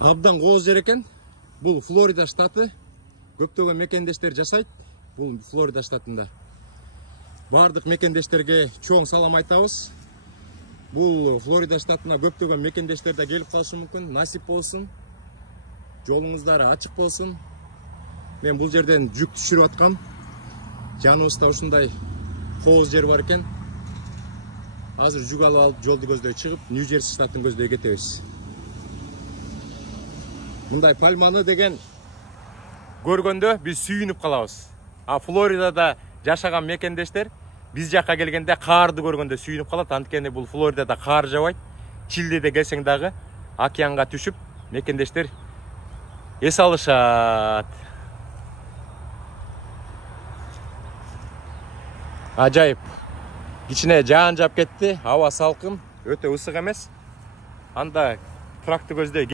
Абдан кооз жер экен. Бул Флорида штаты. Көптөгөн мекендештер жашайт. Бул Флорида штатында. Бардык мекендештерге чоң салам айтабыз. Бул Флорида штатына көптөгөн мекендештер да келип калышы мүмкүн. Насип болсун. Жолуңуздары ачык болсун. Мен бул жерден жүк түшүрүп аткам. Жаныбызда ушундай кооз жер бар экен. Азыр жүк алып жолду көздөй чыгып, Нью-Джерси штатын көздөй кетебиз. Мындай пальманы деген көргөндө биз сүйүнүп калабыз. А Флоридада жашаган мекендештер биз жакка келгенде карды көргөндө сүйүнүп калат. Анткени бул Флоридада кар жабайт. Чилдеде келсең дагы океанга түшүп мекендештер эс алышат. Ажайып. Кичине жаан жап кетти, аба салкын, өтө ысык эмес. Анда тракты көздөй